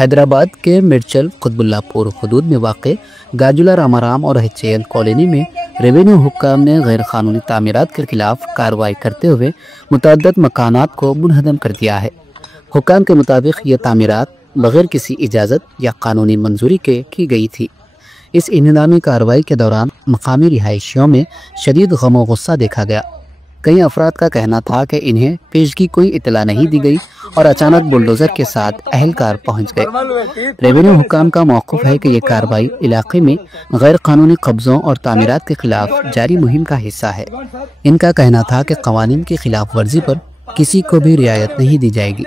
हैदराबाद के मिर्चल कुतबुल्लापुर हदूद में वाक़ गाजुला रामाराम और HAL कॉलोनी में रेवेन्यू हुक्काम ने गैर कानूनी तामीरात के खिलाफ कार्रवाई करते हुए मुतअद्दिद मकानात को मुनहदम कर दिया है। हुक्काम के मुताबिक ये तामीरात बगैर किसी इजाज़त या कानूनी मंजूरी के की गई थी। इस इंहदामी कार्रवाई के दौरान मकामी रिहायशियों में शदीद गम व गुस्सा देखा गया। कई अफराद का कहना था कि इन्हें पेशगी कोई इतला नहीं दी गई और अचानक बुलडोज़र के साथ अहलकार पहुंच गए। रेवेन्यू हुक्काम का मौक़िफ़ है कि ये कार्रवाई इलाके में गैर कानूनी कब्ज़ों और तामीरात के खिलाफ जारी मुहिम का हिस्सा है। इनका कहना था कि क़वानीन की खिलाफ वर्जी पर किसी को भी रियायत नहीं दी जाएगी।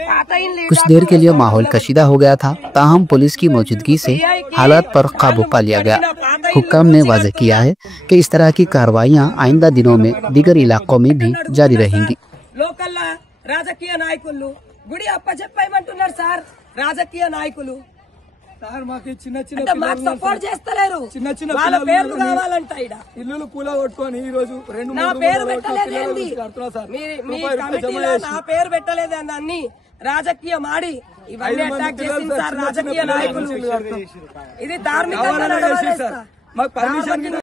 कुछ देर के लिए माहौल कशीदा हो गया था, ताहम पुलिस की मौजूदगी से हालात पर काबू पा लिया गया। हुक्काम ने वाज़ेह किया है कि इस तरह की कार्रवाइयाँ आइंदा दिनों में दीगर इलाकों में भी जारी रहेंगी। రాజకీయ నాయకులు గుడి అప్పచెప్పమంటున్నారు సార్ రాజకీయ నాయకులు సార్ మాకు చిన్న చిన్న మాకు సపోర్ట్ చేస్తలేరు చిన్న చిన్న వాళ్ళ పేర్లు కావాలంట ఇడ ఇల్లులు కూలగొట్టుకొని ఈ రోజు రెండు నా పేరు పెట్టలేదేంది మీ కమిటీలో నా పేరు పెట్టలేదేంది అన్ని రాజకీయం ఆడి ఇవన్నీ అటాక్ చేసింది సార్ రాజకీయ నాయకులు ఇది ధార్మికంగా నడవాలి సార్ మాకు పర్మిషన్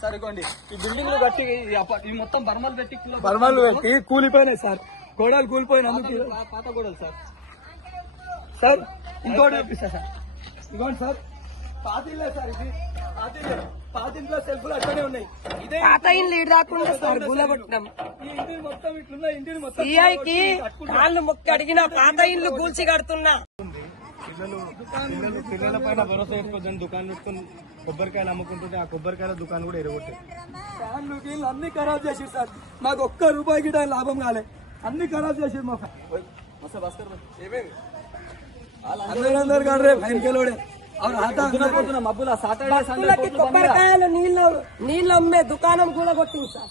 సరికోండి ఈ బిల్డింగ్ లో కట్టి ఈ మొత్తం బర్మలు పెట్టి కూలిపోయినాయి సార్ గోడలు కూలిపోయినందుకు పాత గోడలు సార్ సార్ ఇంకోటి ఇప్పిస్తా సార్ ఇదిగోండి సార్ పాతిల్లే సార్ ఇది పాతింట్లో సెల్ఫ్లు అక్కడే ఉన్నాయి ఇదే పాత ఇల్లు రాకుండా సార్ కూలగొట్టడం ఈ ఇంటిని మొత్తం ఇట్లున్నా ఇంటిని మొత్తం సిఐకి కాళ్ళు మొక్కి అడిగిన పాత ఇల్లు కూల్చి కడుతున్నా పిల్లల పైన భరోసా పెట్టుకోద్దని దుకాణం పెట్టుకుని కొబ్బరికాయలు అమ్ముకుంటుంటే ఆ కొబ్బరికాయల దుకాణం కూడా ఎరగొట్టాయి ఫ్యాన్లు గీళ్ళు అన్ని ఖరాబ్ చేసి సార్ మాకు ఒక్క రూపాయి గిట లాభం కాలే అన్ని ఖరాబ్ చేసి మా అందరూ కాదు భయంకలోడే కొబ్బరికాయలు నీళ్ళు అమ్మే దుకాణం కూడా కొట్టింది సార్